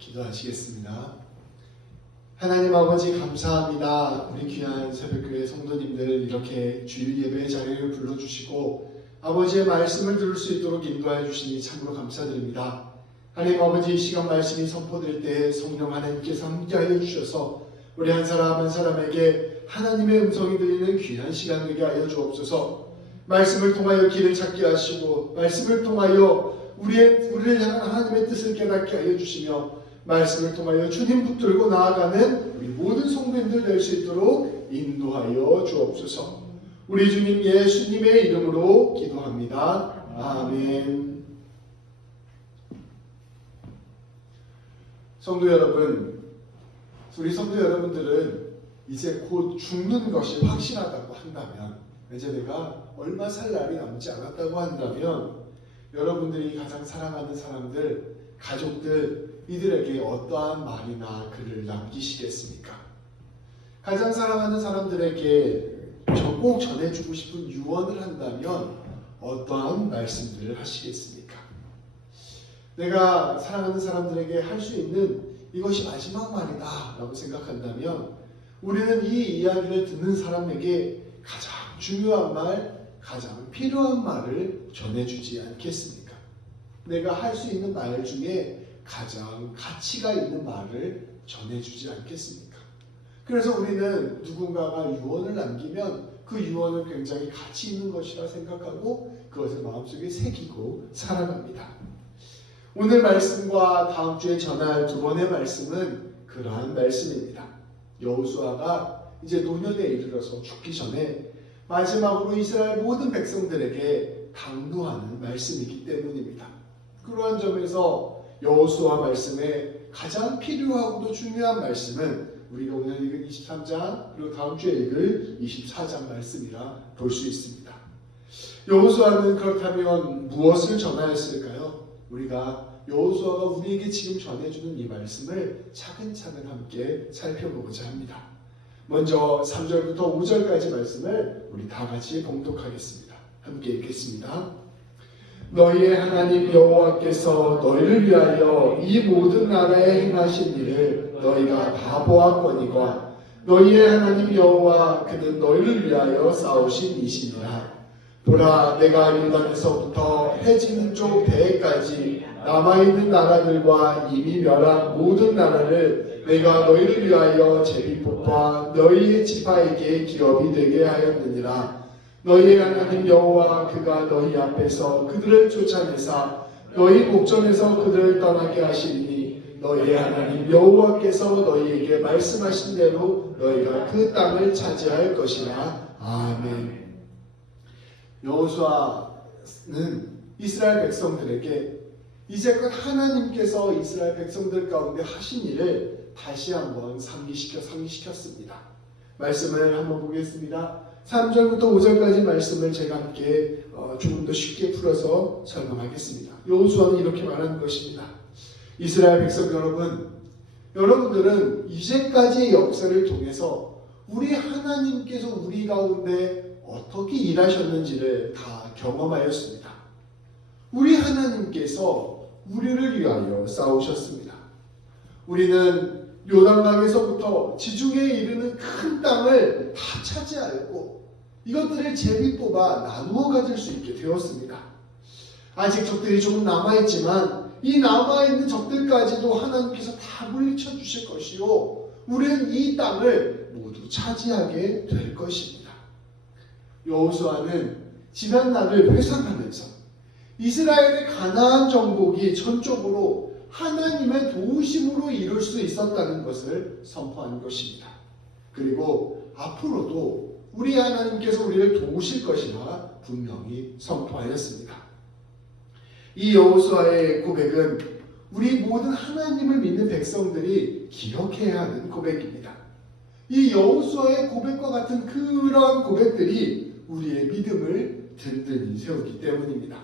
기도하시겠습니다. 하나님 아버지 감사합니다. 우리 귀한 새벽교회 성도님들 이렇게 주일 예배 자리를 불러주시고 아버지의 말씀을 들을 수 있도록 인도하여 주시니 참으로 감사드립니다. 하나님 아버지 이 시간 말씀이 선포될 때 성령 하나님께서 함께하여 주셔서 우리 한 사람 한 사람에게 하나님의 음성이 들리는 귀한 시간 되게 하여 주옵소서. 말씀을 통하여 길을 찾게 하시고 말씀을 통하여 우리를 향한 하나님의 뜻을 깨닫게 하여 주시며 말씀을 통하여 주님 붙들고 나아가는 우리 모든 성도님들 될 수 있도록 인도하여 주옵소서. 우리 주님 예수님의 이름으로 기도합니다. 아멘. 성도 여러분, 우리 성도 여러분들은 이제 곧 죽는 것이 확실하다고 한다면, 이제 내가 얼마 살 날이 남지 않았다고 한다면 여러분들이 가장 사랑하는 사람들, 가족들, 이들에게 어떠한 말이나 글을 남기시겠습니까? 가장 사랑하는 사람들에게 꼭 전해주고 싶은 유언을 한다면 어떠한 말씀들을 하시겠습니까? 내가 사랑하는 사람들에게 할 수 있는 이것이 마지막 말이다 라고 생각한다면 우리는 이 이야기를 듣는 사람에게 가장 중요한 말, 가장 필요한 말을 전해주지 않겠습니까? 내가 할 수 있는 말 중에 가장 가치가 있는 말을 전해주지 않겠습니까? 그래서 우리는 누군가가 유언을 남기면 그 유언은 굉장히 가치 있는 것이라 생각하고 그것을 마음속에 새기고 살아갑니다. 오늘 말씀과 다음 주에 전할 두 번의 말씀은 그러한 말씀입니다. 여호수아가 이제 노년에 이르러서 죽기 전에 마지막으로 이스라엘 모든 백성들에게 당부하는 말씀이기 때문입니다. 그러한 점에서 여호수아 말씀에 가장 필요하고도 중요한 말씀은 우리가 오늘 읽은 23장 그리고 다음 주에 읽을 24장 말씀이라 볼 수 있습니다. 여호수아는 그렇다면 무엇을 전하였을까요? 우리가 여호수아가 우리에게 지금 전해주는 이 말씀을 차근차근 함께 살펴보고자 합니다. 먼저 3절부터 5절까지 말씀을 우리 다 같이 봉독하겠습니다. 함께 읽겠습니다. 너희의 하나님 여호와께서 너희를 위하여 이 모든 나라에 행하신 일을 너희가 다 보았거니와 너희의 하나님 여호와 그는 너희를 위하여 싸우신 이시니라. 보라, 내가 요단에서부터 해지는 쪽 배에까지 남아있는 나라들과 이미 멸한 모든 나라를 내가 너희를 위하여 제비뽑아 너희의 지파에게 기업이 되게 하였느니라. 너희의 하나님 여호와 그가 너희 앞에서 그들을 쫓아내사 너희 목전에서 그들을 떠나게 하시리니 너희의 하나님 여호와께서 너희에게 말씀하신 대로 너희가 그 땅을 차지할 것이라. 아멘. 여호수아는 이스라엘 백성들에게 이제껏 하나님께서 이스라엘 백성들 가운데 하신 일을 다시 한번 상기시켰습니다. 말씀을 한번 보겠습니다. 3절부터 5절까지 말씀을 제가 함께 조금 더 쉽게 풀어서 설명하겠습니다. 여호수아는 이렇게 말하는 것입니다. 이스라엘 백성 여러분, 여러분들은 이제까지의 역사를 통해서 우리 하나님께서 우리 가운데 어떻게 일하셨는지를 다 경험하였습니다. 우리 하나님께서 우리를 위하여 싸우셨습니다. 우리는 요단강에서부터 지중해에 이르는 큰 땅을 다 차지하였고 이것들을 제비 뽑아 나누어 가질 수 있게 되었습니다. 아직 적들이 조금 남아있지만 이 남아있는 적들까지도 하나님께서 다 물리쳐 주실 것이요 우리는 이 땅을 모두 차지하게 될 것입니다. 여호수아는 지난 날을 회상하면서 이스라엘의 가나안 정복이 전적으로 하나님의 도우심으로 이룰 수 있었다는 것을 선포한 것입니다. 그리고 앞으로도 우리 하나님께서 우리를 도우실 것이라 분명히 선포하였습니다. 이 여호수아의 고백은 우리 모든 하나님을 믿는 백성들이 기억해야 하는 고백입니다. 이 여호수아의 고백과 같은 그러한 고백들이 우리의 믿음을 든든히 세우기 때문입니다.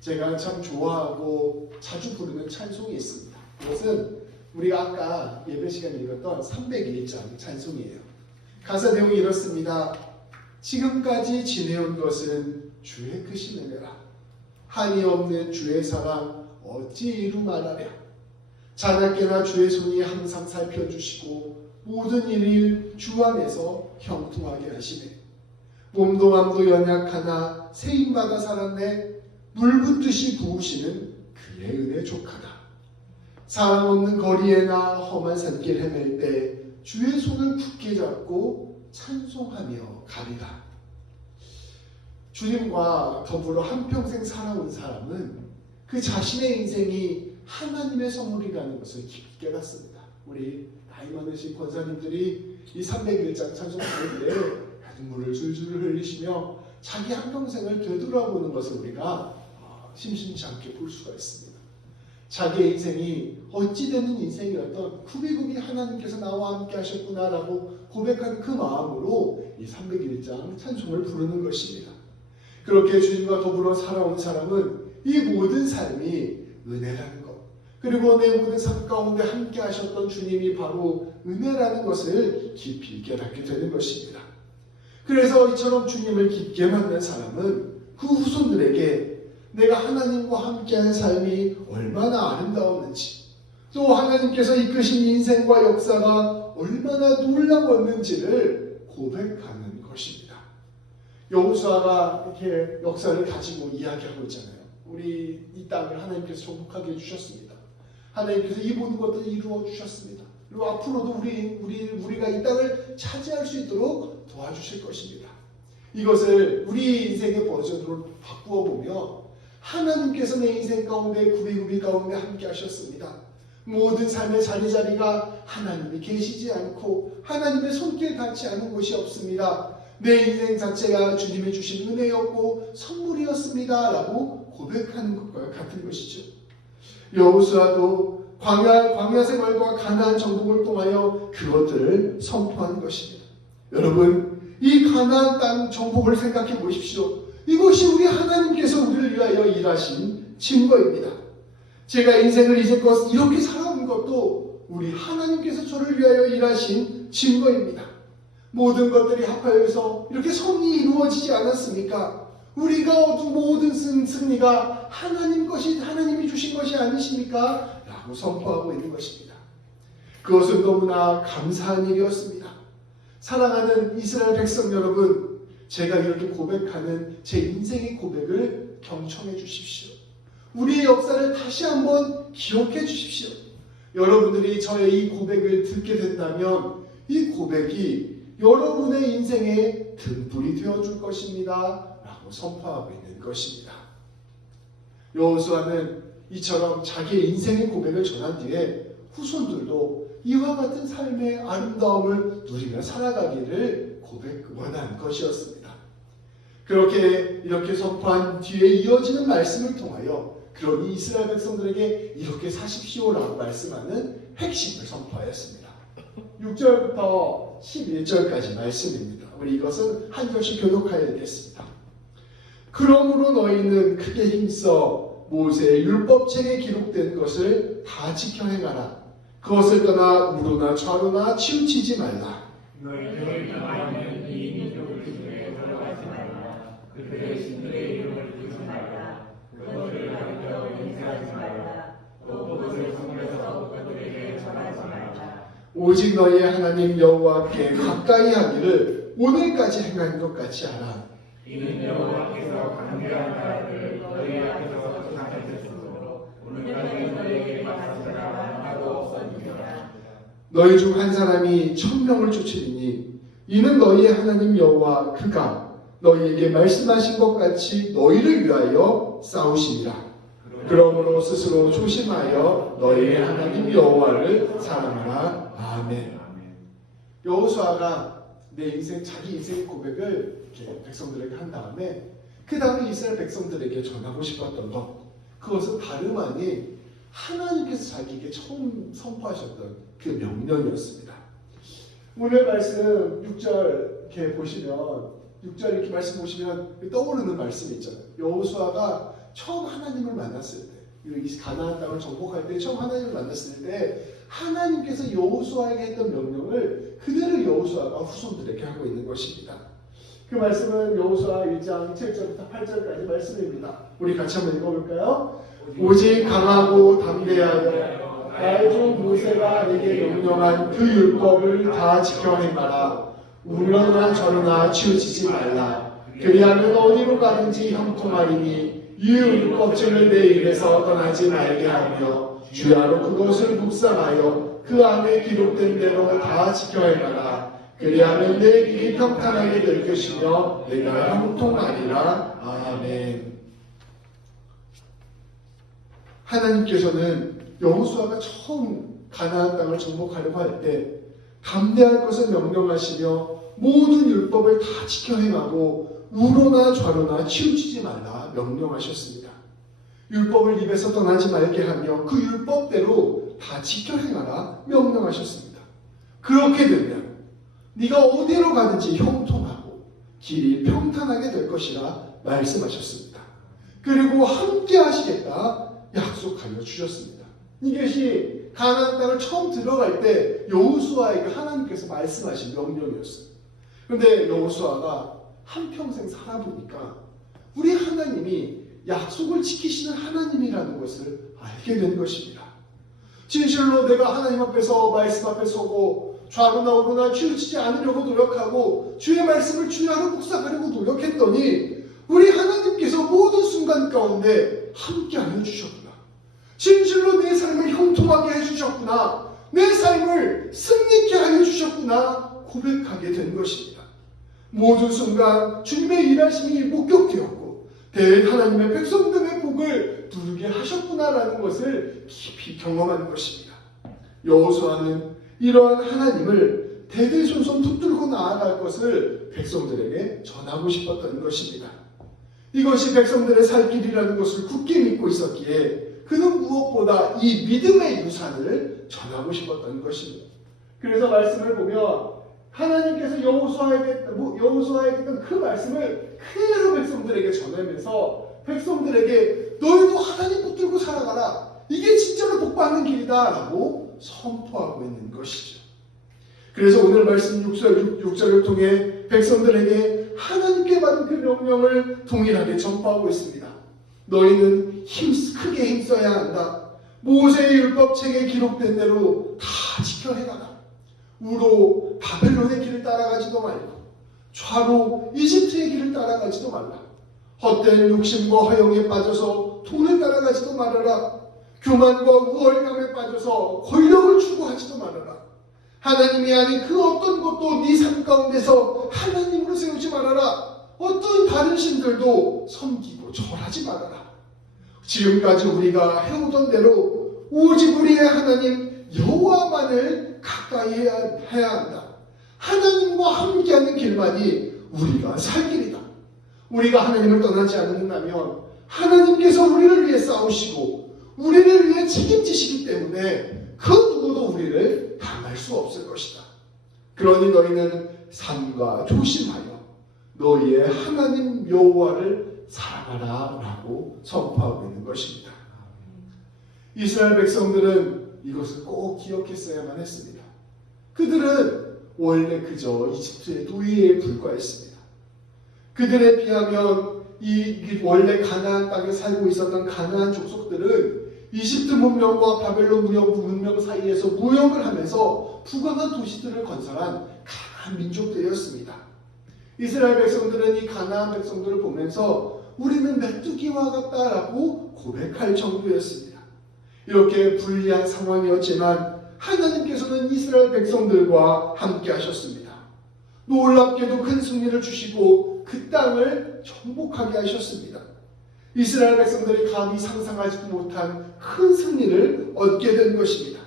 제가 참 좋아하고 자주 부르는 찬송이 있습니다. 그것은 우리가 아까 예배 시간에 읽었던 301장 찬송이에요. 가사 내용이 이렇습니다. 지금까지 지내온 것은 주의 크신 은혜라. 한이 없는 주의 사랑 어찌 이루 말하랴. 자나깨나 주의 손이 항상 살펴주시고 모든 일을 주 안에서 형통하게 하시네. 몸도 맘도 연약하나 세임받아 살았네. 물 붓듯이 부으시는 그의 은혜 족하다. 사람 없는 거리에나 험한 산길 헤맬 때 주의 손을 굳게 잡고 찬송하며 가리라. 주님과 더불어 한평생 살아온 사람은 그 자신의 인생이 하나님의 선물이라는 것을 깊이 깨닫습니다. 우리 나이 많으신 권사님들이 이 301장 찬송할 때 눈물을 줄줄 흘리시며 자기 한평생을 되돌아보는 것을 우리가 심심치 않게 볼 수가 있습니다. 자기의 인생이 어찌되는 인생이었던 구비구비 하나님께서 나와 함께 하셨구나라고 고백하는 그 마음으로 이 301장 찬송을 부르는 것입니다. 그렇게 주님과 더불어 살아온 사람은 이 모든 삶이 은혜라는 것, 그리고 내 모든 삶 가운데 함께 하셨던 주님이 바로 은혜라는 것을 깊이 깨닫게 되는 것입니다. 그래서 이처럼 주님을 깊게 만난 사람은 그 후손들에게 내가 하나님과 함께하는 삶이 얼마나 아름다웠는지, 또 하나님께서 이끄신 인생과 역사가 얼마나 놀라웠는지를 고백하는 것입니다. 여호수아가 이렇게 역사를 가지고 이야기하고 있잖아요. 우리 이 땅을 하나님께서 정복하게 해주셨습니다. 하나님께서 이 모든 것들을 이루어 주셨습니다. 그리고 앞으로도 우리가 이 땅을 차지할 수 있도록 도와주실 것입니다. 이것을 우리 인생의 버전으로 바꾸어 보며 하나님께서 내 인생 가운데 구비구비 가운데 함께 하셨습니다. 모든 삶의 자리자리가 하나님이 계시지 않고 하나님의 손길 닿지 않은 곳이 없습니다. 내 인생 자체가 주님이 주신 은혜였고 선물이었습니다 라고 고백하는 것과 같은 것이죠. 여호수아도 광야 생활과 가나안 정복을 통하여 그것들을 선포한 것입니다. 여러분, 이 가나안 땅 정복을 생각해 보십시오. 이것이 우리 하나님께서 우리를 위하여 일하신 증거입니다. 제가 인생을 이제껏 이렇게 살아온 것도 우리 하나님께서 저를 위하여 일하신 증거입니다. 모든 것들이 합하여서 이렇게 선이 이루어지지 않았습니까? 우리가 얻은 모든 승리가 하나님이 주신 것이 아니십니까? 라고 선포하고 있는 것입니다. 그것은 너무나 감사한 일이었습니다. 사랑하는 이스라엘 백성 여러분, 제가 이렇게 고백하는 제 인생의 고백을 경청해 주십시오. 우리의 역사를 다시 한번 기억해 주십시오. 여러분들이 저의 이 고백을 듣게 된다면 이 고백이 여러분의 인생의 등불이 되어줄 것입니다 라고 선포하고 있는 것입니다. 여호수아는 이처럼 자기의 인생의 고백을 전한 뒤에 후손들도 이와 같은 삶의 아름다움을 누리며 살아가기를 원한 것이었습니다. 그렇게 이렇게 선포한 뒤에 이어지는 말씀을 통하여 그러니 이스라엘 백성들에게 이렇게 사십시오라고 말씀하는 핵심을 선포하였습니다. 6절부터 11절까지 말씀입니다. 우리 이것은 한 절씩 교독하여야겠습니다. 그러므로 너희는 크게 힘써 모세의 율법책에 기록된 것을 다 지켜 행하라. 그것을 떠나 우로나 좌로나 치우치지 말라. 너희를 당하는 이 민족을 중에 들어가지 말라. 그들의 신들의 이름을 두지 말라. 그것을 가리켜 인사하지 말라. 또 그것을 섬겨서 그들에게 전하지 말라. 오직 너희의 하나님 여호와께 가까이 하기를 오늘까지 행한 것 같이 하라. 이는 여호와께서 강대한 자를 너희 앞에서 쫓아내셨으므로 오늘까지 너희에게 맞서라 하고 없었느니라. 너희 중 한 사람이 1000명을 쫓으리니 이는 너희의 하나님 여호와 그가 너희에게 말씀하신 것 같이 너희를 위하여 싸우시니라. 그러므로 스스로 조심하여 너희의 하나님 여호와를 사랑하라. 아멘. 여호수아가 자기 인생의 고백을 이렇게 백성들에게 한 다음에 그 다음에 이스라엘 백성들에게 전하고 싶었던 것, 그것은 다름 아닌 하나님께서 자기에게 처음 선포하셨던 그 명령이었습니다. 오늘 말씀 6절 이렇게 보시면 6절 이렇게 말씀 보시면 떠오르는 말씀이 있잖아요. 여호수아가 처음 하나님을 만났을 때, 이 가나안 땅을 정복할 때 처음 하나님을 만났을 때 하나님께서 여호수아에게 했던 명령을 그대로 여호수아가 후손들에게 하고 있는 것입니다. 그 말씀은 여호수아 1장 7절부터 8절까지 말씀입니다. 우리 같이 한번 읽어볼까요? 오직 강하고 담대하여 나의 종 모세가 내게 명령한 그 율법을 다 지켜 행하라. 우러나 저러나 치우치지 말라. 그리하면 어디로 가든지 형통하리니 이 율법책을 내 입에서 떠나지 말게 하며 주야로 그것을 묵상하여 그 안에 기록된 대로 다 지켜 행하라. 그리하면 내 길이 평탄하게 될 것이며 내가 형통하리라. 아멘. 하나님께서는 여호수아가 처음 가나안 땅을 정복하려고 할 때 담대할 것을 명령하시며 모든 율법을 다 지켜 행하고 우로나 좌로나 치우치지 말라 명령하셨습니다. 율법을 입에서 떠나지 말게 하며 그 율법대로 다 지켜 행하라 명령하셨습니다. 그렇게 되면 네가 어디로 가든지 형통하고 길이 평탄하게 될 것이라 말씀하셨습니다. 그리고 함께 하시겠다 약속하여 주셨습니다. 이것이 가나안 땅을 처음 들어갈 때 여호수아에게 하나님께서 말씀하신 명령이었어요. 그런데 여호수아가 한평생 살아보니까 우리 하나님이 약속을 지키시는 하나님이라는 것을 알게 된 것입니다. 진실로 내가 하나님 앞에서 말씀 앞에 서고 좌로나 우로나 치우치지 않으려고 노력하고 주의 말씀을 주야로 묵상하려고 노력했더니 우리 하나님께서 모든 순간 가운데 함께하여 주셨구나. 진실로 내 삶을 형통하게 해주셨구나. 내 삶을 승리케 하여 주셨구나 고백하게 된 것입니다. 모든 순간 주님의 일하심이 목격되었고 대한 하나님의 백성들의 복을 누리게 하셨구나라는 것을 깊이 경험하는 것입니다. 여호수아는 이러한 하나님을 대대손손 붙들고 나아갈 것을 백성들에게 전하고 싶었던 것입니다. 이것이 백성들의 살 길이라는 것을 굳게 믿고 있었기에 그는 무엇보다 이 믿음의 유산을 전하고 싶었던 것입니다. 그래서 말씀을 보면 하나님께서 여호수아에게 했던 그 말씀을 그대로 백성들에게 전하면서 백성들에게 너희도 하나님 붙들고 살아가라. 이게 진짜로 복받는 길이다 라고 선포하고 있는 것이죠. 그래서 오늘 말씀 6절을 통해 백성들에게 하나님께 받은 그 명령을 동일하게 전파하고 있습니다. 너희는 크게 힘써야 한다. 모세의 율법책에 기록된 대로 다 지켜 행하라. 우로 바벨론의 길을 따라가지도 말고 좌로 이집트의 길을 따라가지도 말라. 헛된 욕심과 허영에 빠져서 돈을 따라가지도 말아라. 교만과 우월감에 빠져서 권력을 추구하지도 말아라. 하나님이 아닌 그 어떤 것도 네 삶 가운데서 하나님으로 세우지 말아라. 어떤 다른 신들도 섬기고 절하지 말아라. 지금까지 우리가 해오던 대로 오직 우리의 하나님 여호와만을 가까이 해야 한다. 하나님과 함께하는 길만이 우리가 살 길이다. 우리가 하나님을 떠나지 않는다면 하나님께서 우리를 위해 싸우시고 우리를 위해 책임지시기 때문에 그 누구도 우리를 당할 수 없을 것이다. 그러니 너희는 삼가 조심하여 너희의 하나님 여호와를 사랑하라 라고 선포하고 있는 것입니다. 이스라엘 백성들은 이것을 꼭 기억했어야만 했습니다. 그들은 원래 그저 이집트의 노예에 불과했습니다. 그들에 비하면 이 원래 가나안 땅에 살고 있었던 가나안 족속들은 이집트 문명과 바벨론 문명 사이에서 무역을 하면서 부강한 도시들을 건설한 강한 민족들이었습니다. 이스라엘 백성들은 이 가나안 백성들을 보면서 우리는 메뚜기와 같다라고 고백할 정도였습니다. 이렇게 불리한 상황이었지만 하나님께서는 이스라엘 백성들과 함께 하셨습니다. 놀랍게도 큰 승리를 주시고 그 땅을 정복하게 하셨습니다. 이스라엘 백성들이 감히 상상하지도 못한 큰 승리를 얻게 된 것입니다.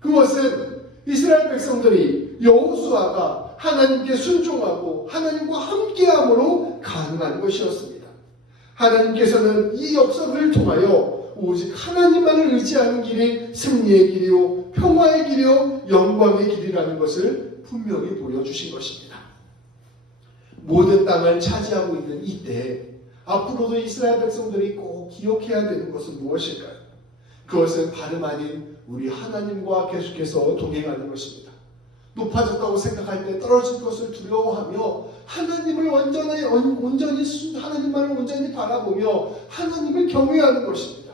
그것은 이스라엘 백성들이 여호수아가 하나님께 순종하고 하나님과 함께함으로 가능한 것이었습니다. 하나님께서는 이 역사를 통하여 오직 하나님만을 의지하는 길이 승리의 길이요 평화의 길이요 영광의 길이라는 것을 분명히 보여주신 것입니다. 모든 땅을 차지하고 있는 이때 앞으로도 이스라엘 백성들이 꼭 기억해야 되는 것은 무엇일까요? 그것은 다름 아닌 우리 하나님과 계속해서 동행하는 것입니다. 높아졌다고 생각할 때 떨어질 것을 두려워하며 하나님만을 온전히 바라보며 하나님을 경외하는 것입니다.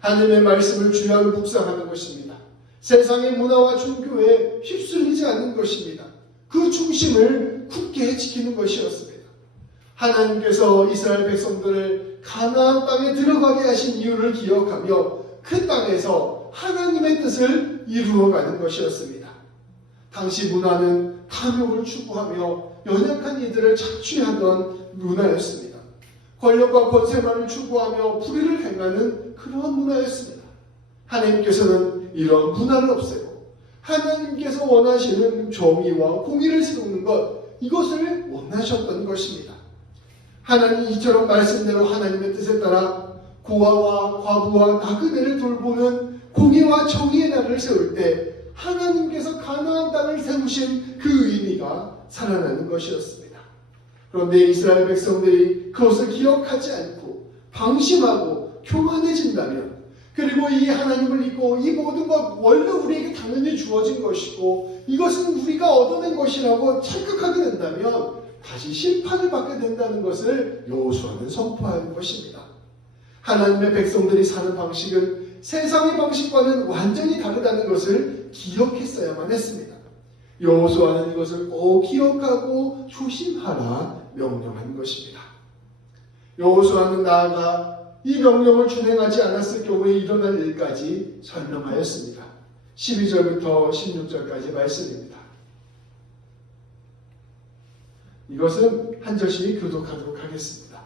하나님의 말씀을 주야로 묵상하는 것입니다. 세상의 문화와 종교에 휩쓸리지 않는 것입니다. 그 중심을 굳게 지키는 것이었습니다. 하나님께서 이스라엘 백성들을 가나안 땅에 들어가게 하신 이유를 기억하며 그 땅에서 하나님의 뜻을 이루어가는 것이었습니다. 당시 문화는 탐욕을 추구하며 연약한 이들을 착취하던 문화였습니다. 권력과 권세만을 추구하며 불의를 행하는 그러한 문화였습니다. 하나님께서는 이런 문화를 없애고 하나님께서 원하시는 정의와 공의를 세우는 것, 이것을 원하셨던 것입니다. 하나님 이처럼 말씀대로 하나님의 뜻에 따라 고아와 과부와 나그네를 돌보는 공의와 정의의 나라를 세울 때 하나님께서 가나안 땅을 세우신 그 의미가 살아나는 것이었습니다. 그런데 이스라엘 백성들이 그것을 기억하지 않고 방심하고 교만해진다면, 그리고 이 하나님을 믿고 이 모든 것 원래 우리에게 당연히 주어진 것이고 이것은 우리가 얻어낸 것이라고 착각하게 된다면 다시 심판을 받게 된다는 것을 여호수아는 선포하는 것입니다. 하나님의 백성들이 사는 방식은 세상의 방식과는 완전히 다르다는 것을 기억했어야만 했습니다. 여호수아는 이것을 꼭 기억하고 조심하라 명령한 것입니다. 여호수아는 나아가 이 명령을 준행하지 않았을 경우에 일어날 일까지 설명하였습니다. 12절부터 16절까지 말씀입니다. 이것은 한 절씩 교독하도록 하겠습니다.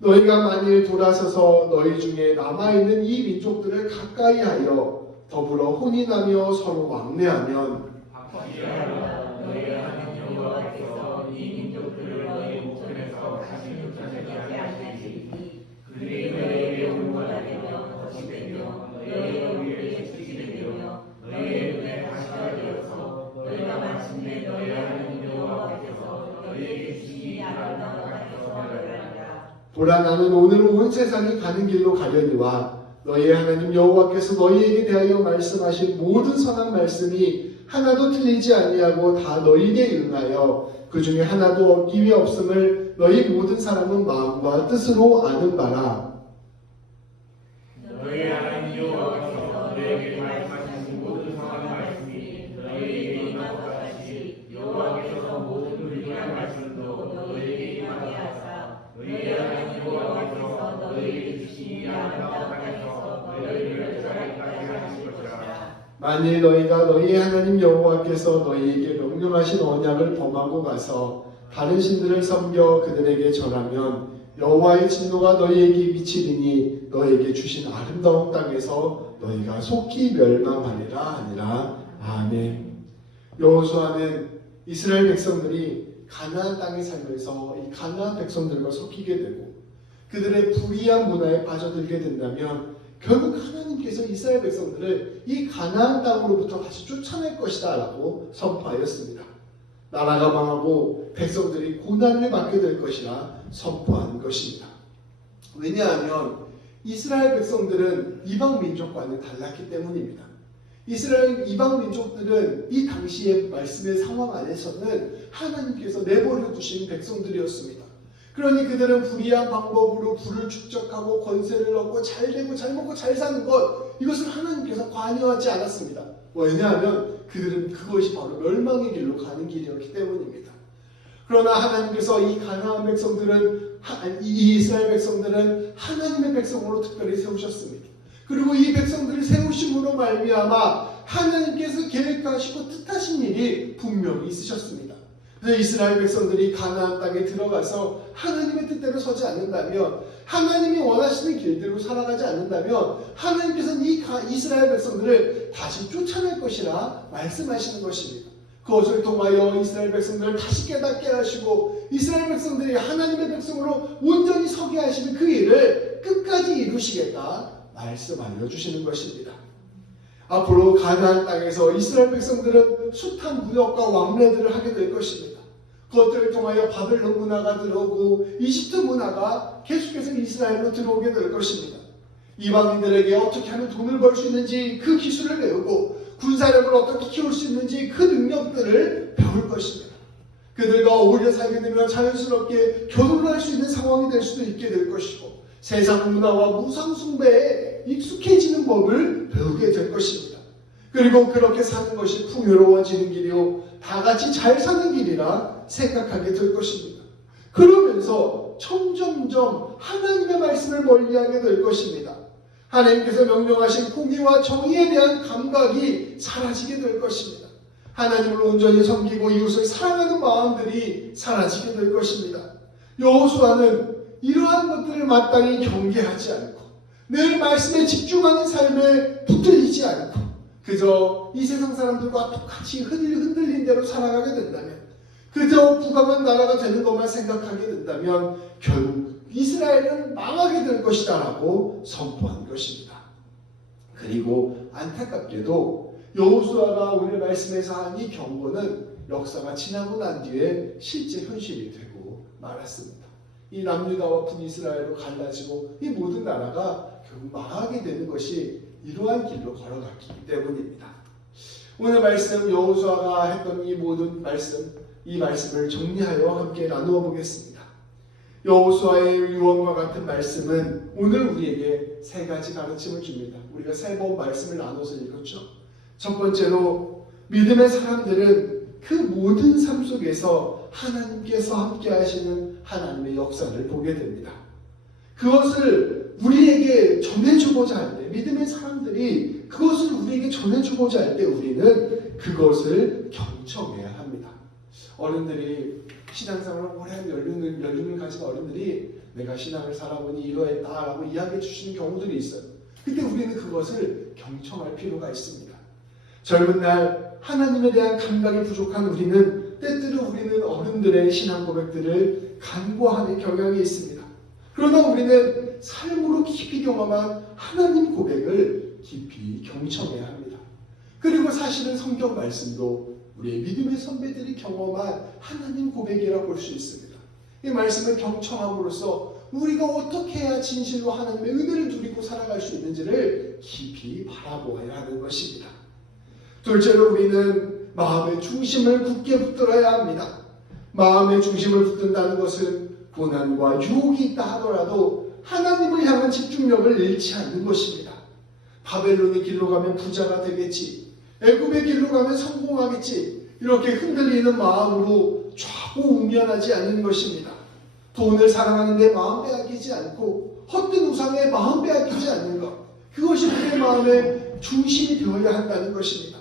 너희가 만일 돌아서서 너희 중에 남아있는 이 민족들을 가까이 하여 더불어 혼인하며 서로 왕래하면 너희 하나님 여호와께서 이 민족들을 너희 목전에서 다시 쫓아내지 않으시리니 그들이 너희에게 온전하되며 거짓되며 너희의 우리에게 지키되며 너희의 눈에 가시가 되어서 너희가 마침내 너희 하나님 여호와께서 너희에게 주시니 아름다운 같아서 말하리라. 보라, 나는 오늘 온 세상이 가는 길로 가려니와 너희의 하나님 여호와께서 너희에게 대하여 말씀하신 모든 선한 말씀이 하나도 틀리지 아니하고 다 너희에게 응하여 그 중에 하나도 얻기 위 없음을 너희 모든 사람은 마음과 뜻으로 아는 바라. 너희 하나님 여호와께서 너희에게 말씀하신 모든 선한 말씀이 너희에게 임한 것 같이 여호와께서 모든 불의한 말씀도 너희에게 임하게 하사 너희 하나님 여호와께서 너희에게 주신 이 아름다운 땅에서 너희를 저희까지 하실 것이라. 만일 너희가 너희의 하나님 여호와께서 너희에게 명령하신 언약을 범하고 가서 다른 신들을 섬겨 그들에게 절하면 여호와의 진노가 너희에게 미치리니 너희에게 주신 아름다운 땅에서 너희가 속히 멸망하리라 하니라. 아멘. 여호수아는 이스라엘 백성들이 가나안 땅에 살면서 이 가나안 백성들과 섞이게 되고 그들의 불의한 문화에 빠져들게 된다면 결국 하나님께서 이스라엘 백성들을 이 가나안 땅으로부터 다시 쫓아낼 것이다 라고 선포하였습니다. 나라가 망하고 백성들이 고난을 받게 될 것이라 선포한 것입니다. 왜냐하면 이스라엘 백성들은 이방 민족과는 달랐기 때문입니다. 이스라엘 이방 민족들은 이 당시의 말씀의 상황 안에서는 하나님께서 내버려 두신 백성들이었습니다. 그러니 그들은 불의한 방법으로 부를 축적하고 권세를 얻고 잘 되고 잘 먹고 잘 사는 것, 이것을 하나님께서 관여하지 않았습니다. 왜냐하면 그들은 그것이 바로 멸망의 길로 가는 길이었기 때문입니다. 그러나 하나님께서 이 가나안 백성들은, 이 이스라엘 백성들은 하나님의 백성으로 특별히 세우셨습니다. 그리고 이 백성들을 세우심으로 말미암아 하나님께서 계획하시고 뜻하신 일이 분명히 있으셨습니다. 그래서 이스라엘 백성들이 가나안 땅에 들어가서 하나님의 뜻대로 서지 않는다면, 하나님이 원하시는 길대로 살아가지 않는다면 하나님께서는 이 이스라엘 백성들을 다시 쫓아낼 것이라 말씀하시는 것입니다. 그것을 통하여 이스라엘 백성들을 다시 깨닫게 하시고 이스라엘 백성들이 하나님의 백성으로 온전히 서게 하시는 그 일을 끝까지 이루시겠다 말씀 알려주시는 것입니다. 앞으로 가나안 땅에서 이스라엘 백성들은 숱한 무역과 왕래들을 하게 될 것입니다. 그것들을 통하여 바벨론 문화가 들어오고 이집트 문화가 계속해서 이스라엘로 들어오게 될 것입니다. 이방인들에게 어떻게 하면 돈을 벌 수 있는지 그 기술을 배우고 군사력을 어떻게 키울 수 있는지 그 능력들을 배울 것입니다. 그들과 어울려 살게 되면 자연스럽게 결혼을 할 수 있는 상황이 될 수도 있게 될 것이고 세상 문화와 무상 숭배에 익숙해지는 법을 배우게 될 것입니다. 그리고 그렇게 사는 것이 풍요로워지는 길이요 다 같이 잘 사는 길이라 생각하게 될 것입니다. 그러면서 점점점 하나님의 말씀을 멀리하게 될 것입니다. 하나님께서 명령하신 공의와 정의에 대한 감각이 사라지게 될 것입니다. 하나님을 온전히 섬기고 이웃을 사랑하는 마음들이 사라지게 될 것입니다. 여호수아는 이러한 것들을 마땅히 경계하지 않고 늘 말씀에 집중하는 삶에 붙들리지 않고 그저 이 세상 사람들과 똑같이 흔들린 대로 살아가게 된다면, 그저 부강한 나라가 되는 것만 생각하게 된다면 결국 이스라엘은 망하게 될 것이다 라고 선포한 것입니다. 그리고 안타깝게도 여호수아가 오늘 말씀에서 한 이 경고는 역사가 지나고 난 뒤에 실제 현실이 되고 말았습니다. 이 남유다와 북이스라엘로 갈라지고 이 모든 나라가 결국 망하게 되는 것이 이러한 길로 걸어갔기 때문입니다. 오늘 말씀 여호수아가 했던 이 모든 말씀, 이 말씀을 정리하여 함께 나누어 보겠습니다. 여호수아의 유언과 같은 말씀은 오늘 우리에게 세 가지 가르침을 줍니다. 우리가 세 번 말씀을 나눠서 읽었죠. 첫 번째로 믿음의 사람들은 그 모든 삶 속에서 하나님께서 함께 하시는 하나님의 역사를 보게 됩니다. 그것을 우리에게 전해주고자 할 때, 믿음의 사람들이 그것을 우리에게 전해주고자 할 때 우리는 그것을 경청해야 합니다. 어른들이 신앙생활을 오래 한 연륜을 가진 어른들이 내가 신앙을 살아보니 이러했다라고 이야기해 주시는 경우들이 있어요. 근데 우리는 그것을 경청할 필요가 있습니다. 젊은 날 하나님에 대한 감각이 부족한 우리는 때때로 우리는 어른들의 신앙 고백들을 간과하는 경향이 있습니다. 그러나 우리는 삶으로 깊이 경험한 하나님 고백을 깊이 경청해야 합니다. 그리고 사실은 성경 말씀도 우리의 믿음의 선배들이 경험한 하나님 고백이라고 볼 수 있습니다. 이 말씀을 경청함으로써 우리가 어떻게 해야 진실로 하나님의 은혜를 누리고 살아갈 수 있는지를 깊이 바라보아야 하는 것입니다. 둘째로 우리는 마음의 중심을 굳게 붙들어야 합니다. 마음의 중심을 붙든다는 것은 고난과 유혹이 있다 하더라도 하나님을 향한 집중력을 잃지 않는 것입니다. 바벨론의 길로 가면 부자가 되겠지, 애굽의 길로 가면 성공하겠지, 이렇게 흔들리는 마음으로 좌고우면하지 않는 것입니다. 돈을 사랑하는 데 마음 빼앗기지 않고 헛된 우상에 마음 빼앗기지 않는 것, 그것이 우리의 마음의 중심이 되어야 한다는 것입니다.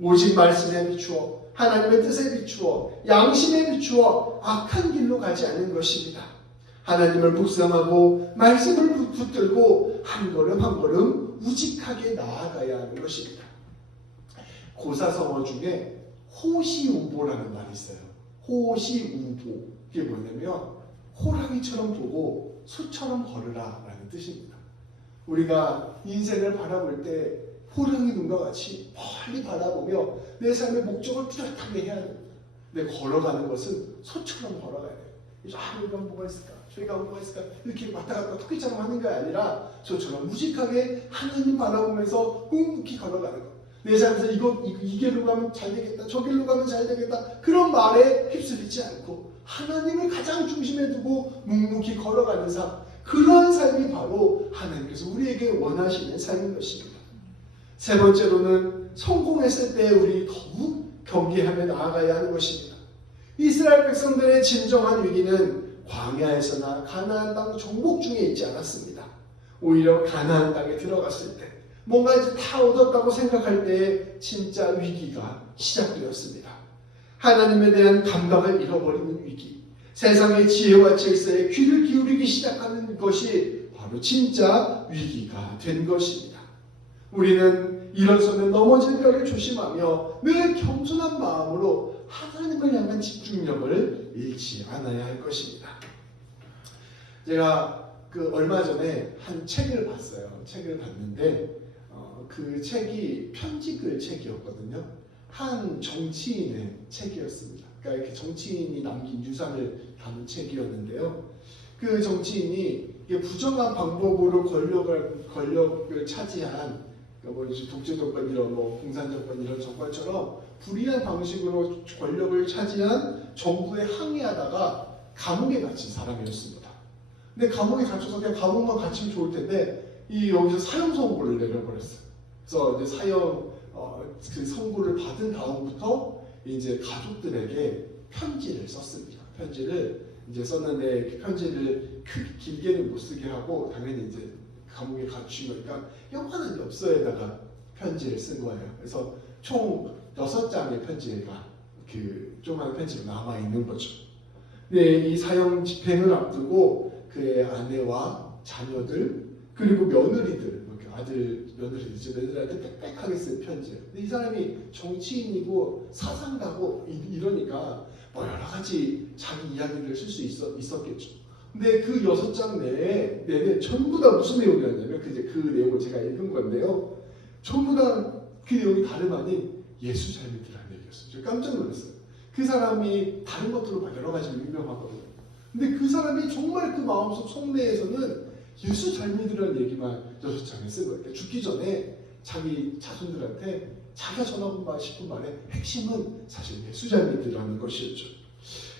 오직 말씀에 비추어, 하나님의 뜻에 비추어, 양심에 비추어 악한 길로 가지 않는 것입니다. 하나님을 묵상하고 말씀을 붙들고 한 걸음 한 걸음 우직하게 나아가야 하는 것입니다. 고사성어 중에 호시우보라는 말이 있어요. 호시우보. 이게 뭐냐면 호랑이처럼 보고 소처럼 걸으라 라는 뜻입니다. 우리가 인생을 바라볼 때 호랑이 눈과 같이 멀리 바라보며 내 삶의 목적을 뚜렷하게 해야 됩니다. 근데 걸어가는 것은 소처럼 걸어가야 돼요. 여기가 뭐가 있을까? 저기가 뭐가 있을까? 이렇게 왔다 갔다 토끼처럼 하는 게 아니라 저처럼 무직하게 하나님 바라보면서 묵묵히 걸어가는 것. 내 삶에서 이 길로 가면 잘 되겠다, 저 길로 가면 잘 되겠다, 그런 말에 휩쓸리지 않고 하나님을 가장 중심에 두고 묵묵히 걸어가는 삶, 그러한 삶이 바로 하나님께서 우리에게 원하시는 삶인 것입니다. 세 번째로는 성공했을 때 우리 더욱 경계하며 나아가야 하는 것입니다. 이스라엘 백성들의 진정한 위기는 광야에서나 가나안 땅 정복 중에 있지 않았습니다. 오히려 가나안 땅에 들어갔을 때 뭔가 이제 다 얻었다고 생각할 때 진짜 위기가 시작되었습니다. 하나님에 대한 감각을 잃어버리는 위기, 세상의 지혜와 질서에 귀를 기울이기 시작하는 것이 바로 진짜 위기가 된 것입니다. 우리는 일어서면 넘어질까를 조심하며 늘 겸손한 마음으로 하나님을 향한 집중력을 잃지 않아야 할 것입니다. 제가 얼마 전에 한 책을 봤어요. 책을 봤는데 그 책이 편지글 책이었거든요. 한 정치인의 책이었습니다. 그러니까 이렇게 정치인이 남긴 유산을 담은 책이었는데요. 그 정치인이 부정한 방법으로 권력을 차지한 독재 정권 이런 공산 정권 이런 정권처럼 불의한 방식으로 권력을 차지한 정부에 항의하다가 감옥에 갇힌 사람이었습니다. 근데 감옥에 갇혀서 그냥 감옥만 갇히면 좋을 텐데 여기서 사형 선고를 내려버렸어요. 그래서 이제 사형 그 선고를 받은 다음부터 이제 가족들에게 편지를 썼습니다. 편지를 이제 썼는데 그 편지를 길게는 못 쓰게 하고 당연히 이제 감옥에 갇힌 거니까 요만한 엽서에다가 편지를 쓴 거예요. 그래서 총 6장의 편지가 그 조그만 편지로 남아 있는 거죠. 네, 이 사형 집행을 앞두고 그의 아내와 자녀들 그리고 며느리들, 아들 며느리한테 빽빽하게 쓴 편지예요. 근데 이 사람이 정치인이고 사상가고 이러니까 뭐 여러 가지 자기 이야기를 쓸 수 있었겠죠. 근데 그 6장 내내 전부 다 무슨 내용이었냐면 그 내용을 제가 읽은 건데요. 전부 다 그 내용이 다름 아닌 예수 잘 믿으라는 얘기였어요. 제가 깜짝 놀랐어요. 그 사람이 다른 것들로 막 여러 가지로 유명하거든요. 근데 그 사람이 정말 그 마음속 속내에서는 예수 잘 믿으라는 얘기만 6장에 쓴 거예요. 그러니까 죽기 전에 자기 자손들한테 자기가 전하고 싶은 말의 핵심은 사실 예수 잘 믿으라는 것이었죠.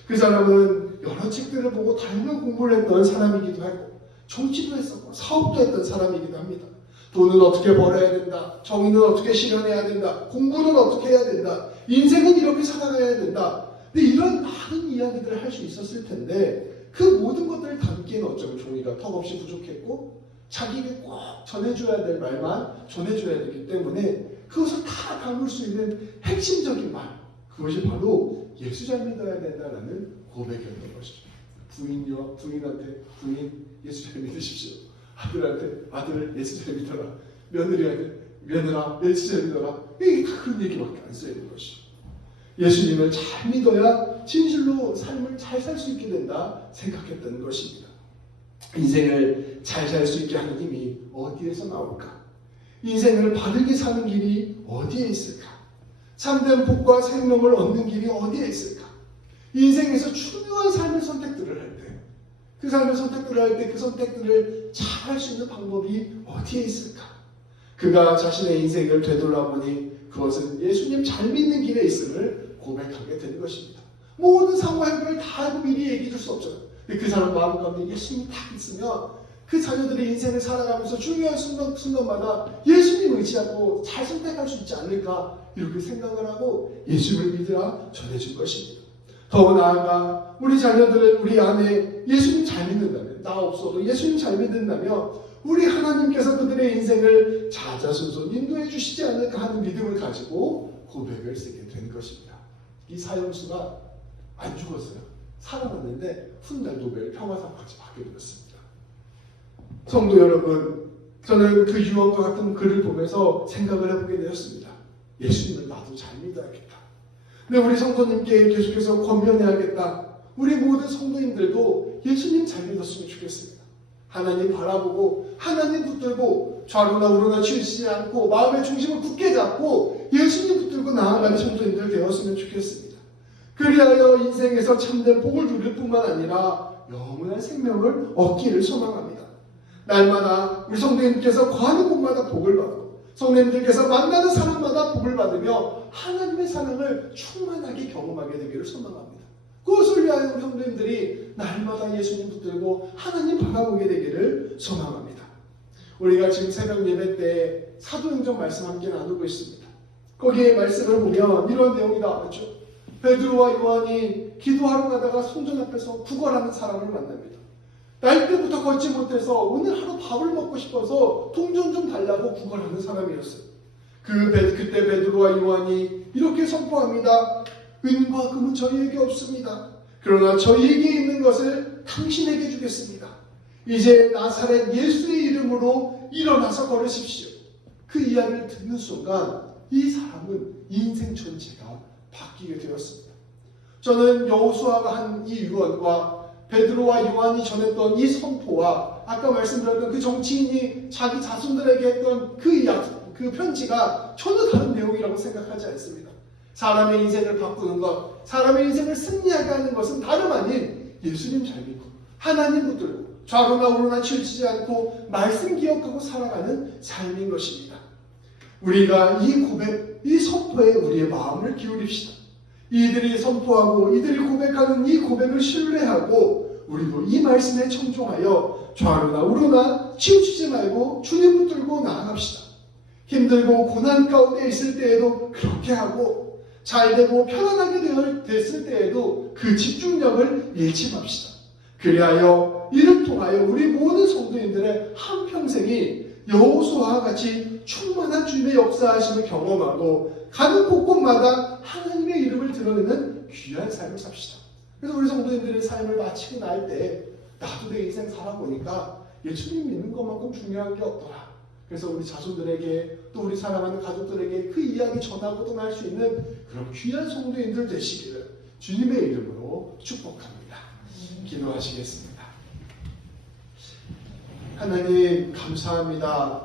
그 사람은 여러 책들을 보고 다양한 공부를 했던 사람이기도 하고 정치도 했었고 사업도 했던 사람이기도 합니다. 돈은 어떻게 벌어야 된다. 정의는 어떻게 실현해야 된다. 공부는 어떻게 해야 된다. 인생은 이렇게 살아가야 된다. 근데 이런 많은 이야기들을 할 수 있었을 텐데 그 모든 것들을 담기에는 어쩌면 종이가 턱없이 부족했고 자기에게 꼭 전해줘야 될 말만 전해줘야 되기 때문에 그것을 다 담을 수 있는 핵심적인 말, 그것이 바로 예수 잘 믿어야 된다라는 고백이었던 것이죠. 부인한테 부인 예수 잘 믿으십시오. 아들한테 아들 예수 잘 믿어라. 며느리한테 며느라 예수 잘 믿어라. 이게 다 그런 얘기밖에 안 써있는 것이죠. 예수님을 잘 믿어야 진실로 삶을 잘 살 수 있게 된다 생각했던 것입니다. 인생을 잘 살 수 있게 하는 힘이 어디에서 나올까? 인생을 바르게 사는 길이 어디에 있을까? 참된 복과 생명을 얻는 길이 어디에 있을까? 인생에서 중요한 삶의 선택들을 할 때, 그 삶의 선택들을 할 때 그 선택들을 잘 할 수 있는 방법이 어디에 있을까? 그가 자신의 인생을 되돌아보니 그것은 예수님 잘 믿는 길에 있음을 고백하게 된 것입니다. 모든 상황을 다 알고 미리 얘기해 줄 수 없잖아요. 그 사람 마음 가운데 예수님이 딱 있으면 그 자녀들의 인생을 살아가면서 중요한 순간마다 예수님 의지하고 잘 선택할 수 있지 않을까 이렇게 생각을 하고 예수를 믿으라 전해준 것입니다. 더 나아가 우리 자녀들은 우리 안에 예수님 잘 믿는다면 나 없어도 예수님 잘 믿는다면 우리 하나님께서 그들의 인생을 자자손손 인도해 주시지 않을까 하는 믿음을 가지고 고백을 쓰게 된 것입니다. 이 사형수가 안 죽었어요. 살아났는데 훗날 노벨 평화상까지 받게 되었습니다. 성도 여러분, 저는 그 유언과 같은 글을 보면서 생각을 해보게 되었습니다. 예수님을 나도 잘 믿어야겠다. 근데 우리 성도님께 계속해서 권면해야겠다. 우리 모든 성도님들도 예수님 잘 믿었으면 좋겠습니다. 하나님 바라보고 하나님 붙들고 좌로나 우로나 치우치지 않고 마음의 중심을 굳게 잡고 예수님 붙들고 나아가는 성도님들 되었으면 좋겠습니다. 그리하여 인생에서 참된 복을 누릴 뿐만 아니라 영원한 생명을 얻기를 소망합니다. 날마다 우리 성도님께서 거하는 곳마다 복을 받고 성도님들께서 만나는 사람마다 복을 받으며 하나님의 사랑을 충만하게 경험하게 되기를 소망합니다. 그것을 위하여 우리 성도님들이 날마다 예수님 붙들고 하나님 바라보게 되기를 소망합니다. 우리가 지금 새벽 예배 때 사도행전 말씀 함께 나누고 있습니다. 거기에 말씀을 보면 이런 내용이 나왔죠. 베드로와 요한이 기도하러 가다가 성전 앞에서 구걸하는 사람을 만납니다. 날 때부터 걷지 못해서 오늘 하루 밥을 먹고 싶어서 동전 좀 달라고 구걸하는 사람이었어요. 그때 베드로와 요한이 이렇게 선포합니다. 은과 금은 저희에게 없습니다. 그러나 저희에게 있는 것을 당신에게 주겠습니다. 이제 나사렛 예수의 이름으로 일어나서 걸으십시오. 그 이야기를 듣는 순간 이 사람은 인생 전체가 바뀌게 되었습니다. 저는 여호수아가 한 이 유언과 베드로와 요한이 전했던 이 선포와 아까 말씀드렸던 그 정치인이 자기 자손들에게 했던 그 편지가 전혀 다른 내용이라고 생각하지 않습니다. 사람의 인생을 바꾸는 것, 사람의 인생을 승리하게 하는 것은 다름 아닌 예수님 잘 믿고 하나님 붙들고 좌로나 우로나 치우치지 않고 말씀 기억하고 살아가는 삶인 것입니다. 우리가 이 고백, 이 선포에 우리의 마음을 기울입시다. 이들이 선포하고 이들이 고백하는 이 고백을 신뢰하고 우리도 이 말씀에 청종하여 좌로나 우로나 치우치지 말고 주님 붙들고 나아갑시다. 힘들고 고난 가운데 있을 때에도 그렇게 하고 잘되고 편안하게 됐을 때에도 그 집중력을 잃지 맙시다. 그리하여 이를 통하여 우리 모든 성도인들의 한평생이 여호수아와 같이 충만한 주님의 역사하심을 경험하고 가는 곳곳마다 하나님의 이름을 드러내는 귀한 삶을 삽시다. 그래서 우리 성도인들의 삶을 마치고 날 때 나도 내 인생 살아보니까 예수님 믿는 것만큼 중요한 게 없더라. 그래서 우리 자손들에게 또 우리 사랑하는 가족들에게 그 이야기 전하고 떠날 수 있는 그런 귀한 성도인들 되시기를 주님의 이름으로 축복합니다. 기도하시겠습니다. 하나님 감사합니다.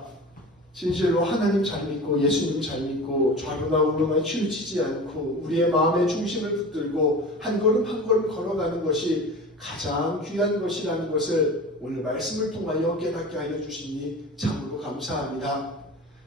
진실로 하나님 잘 믿고 예수님 잘 믿고 좌로나 우로나 치우치지 않고 우리의 마음의 중심을 붙들고 한 걸음 한 걸음 걸어가는 것이 가장 귀한 것이라는 것을 오늘 말씀을 통하여 깨닫게 하여 주시니 참으로 감사합니다.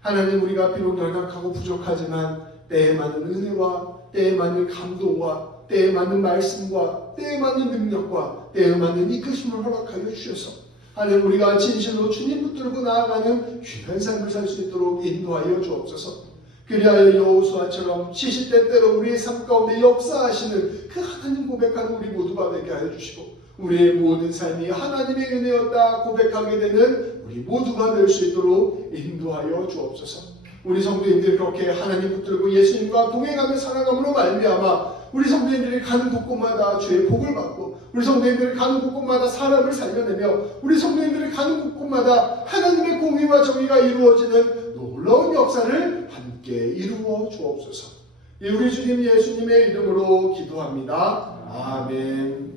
하나님 우리가 비록 연약하고 부족하지만 때에 맞는 은혜와 때에 맞는 감동과 때에 맞는 말씀과 때에 맞는 능력과 때에 맞는 이끄심을 허락하여 주셔서 하나님 우리가 진실로 주님 붙들고 나아가는 귀한 삶을 살 수 있도록 인도하여 주옵소서. 그리하여 여호수아처럼 70대 때로 우리의 삶 가운데 역사하시는 그 하나님 고백하는 우리 모두가 되게 하여 주시고 우리의 모든 삶이 하나님의 은혜였다 고백하게 되는 우리 모두가 될 수 있도록 인도하여 주옵소서. 우리 성도인들이 그렇게 하나님 붙들고 예수님과 동행하며 살아감으로 말미암아 우리 성도인들이 가는 곳곳마다 주의 복을 받고 우리 성도인들이 가는 곳곳마다 사람을 살려내며 우리 성도인들이 가는 곳곳마다 하나님의 공의와 정의가 이루어지는 놀라운 역사를 함께 이루어 주옵소서. 우리 주님 예수님의 이름으로 기도합니다. 아멘.